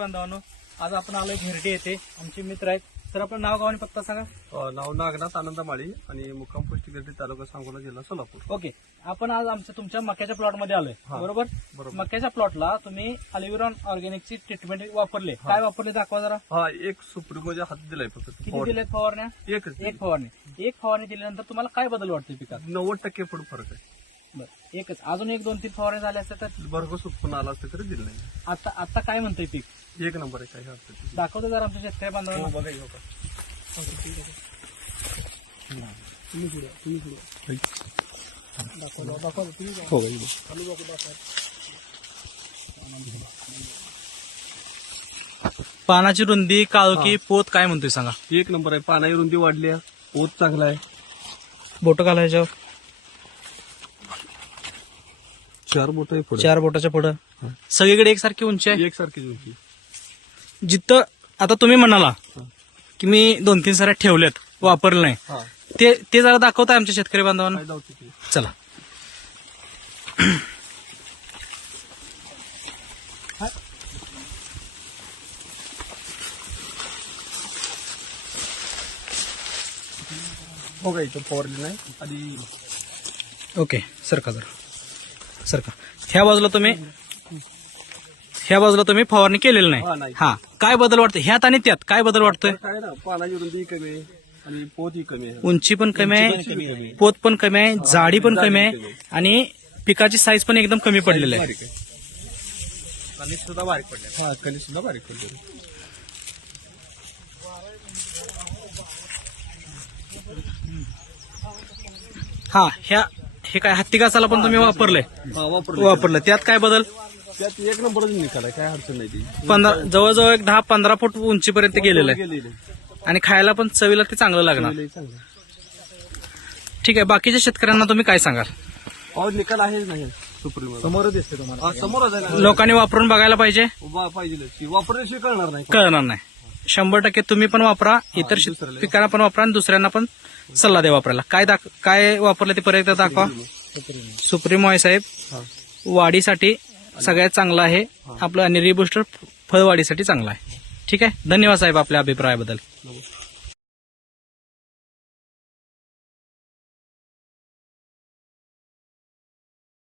बांधवांनो आज आपण आलोय घेरटे येथे. आमचे मित्र आहेत. सर आपलं नाव गाव आणि पत्ता सांगा. नाव नागनाथ आनंद माळी आणि मुक्काम पोस्टिगर्दी तालुका सांगोला जिल्हा सोलापूर. ओके. आपण आज आमच्या तुमच्या मक्याच्या प्लॉटमध्ये आलोय. बरोबर. मक्याच्या प्लॉटला तुम्ही अलिविरॉन ऑर्गॅनिकची ट्रीटमेंट वापरले. काय वापरले दाखवा जरा. हा एक सुप्रीमोच्या हात दिलाय फक्त किती. दिलेत फवारण्या? एक फवारणी. एक फवारणी दिल्यानंतर तुम्हाला काय बदल वाटते पिकात? नव्वद टक्के फूड फरक आहे. बरं. एकच. अजून एक दोन तीन फवारणी झाल्या असत्या तर? भरघोस उत्पन्न आलं असतं तरी दिलं नाही. आता आता काय म्हणतंय पीक? एक नंबर आहे काही नाही. दाखवतो जरा आमच्या शेतकरी हो, बांधवांना बघा हे बघा. पानाची रुंदी काळोखी पोत काय म्हणतोय सांगा? एक नंबर आहे. पानाची रुंदी वाढली आहे. पोत चांगला आहे. बोट घाला चार बोट आहे पुढे. चार बोटाच्या पुढं. सगळीकडे एकसारखी उंची आहे? एकसारखी उंची. जिथं आता तुम्ही म्हणाला की मी दोन तीन साऱ्या ठेवल्यात वापरले नाही. हा. ते ते जरा दाखवताय आमच्या शेतकरी बांधवांना? तिथे चला. बघा इथं फवारली नाही. आणि ओके सरका जरा. सरका ह्या बाजूला तुम्ही ह्या बाजूला तुम्ही फवारणी केलेली नाही. हा काय बदल वाटतं ह्यात आणि त्यात काय बदल वाटतोय? काय ना पानाची रुंदी कमी आहे आणि पोतही कमी आहे. उंची पण कमी आहे पोत पण कमी आहे जाडी पण कमी आहे आणि पिकाची साईज पण एकदम कमी पडलेली आहे. बारीक आहे. कणीस सुद्धा बारीक पडले हा कणीस सुद्धा बारीक पडले हा ह्या हे काय हत्ती कासाला पण तुम्ही वापरलंय? हा वापरले वापरलं त्यात काय बदल? त्यात एक नंबरच निकाल आहे काय अडचण नाही ती. पंधरा जवळजवळ एक दहा पंधरा फूट उंचीपर्यंत गेलेलं आहे. गेलेले आणि खायला पण चवीला ते चांगलं लागणार. चांगलं ठीक आहे बाकीच्या शेतकऱ्यांना तुम्ही काय सांगाल? अहो निकाल आहेच नाही सुप्रीम समोरच दिसते तुम्हाला. समोरच आहे. ना लोकांनी वापरून बघायला पाहिजे? उभा पाहिजे वापरल्याशिवाय कळणार नाही. कळणार नाही. शंभर टक्के तुम्ही पण वापरा इतर. पिकांना पण वापरा आणि दुसऱ्यांना पण सल्ला द्या वापरायला. काय दाख काय वापरलं ते पर्यंत दाखवा. सुप्रीम ऑय साहेब. वाढीसाठी सगळ्यात चांगलं आहे. आपलं आणि रिबुस्टर फळवाढीसाठी चांगलं आहे. ठीक आहे? धन्यवाद साहेब आपल्या अभिप्रायाबद्दल.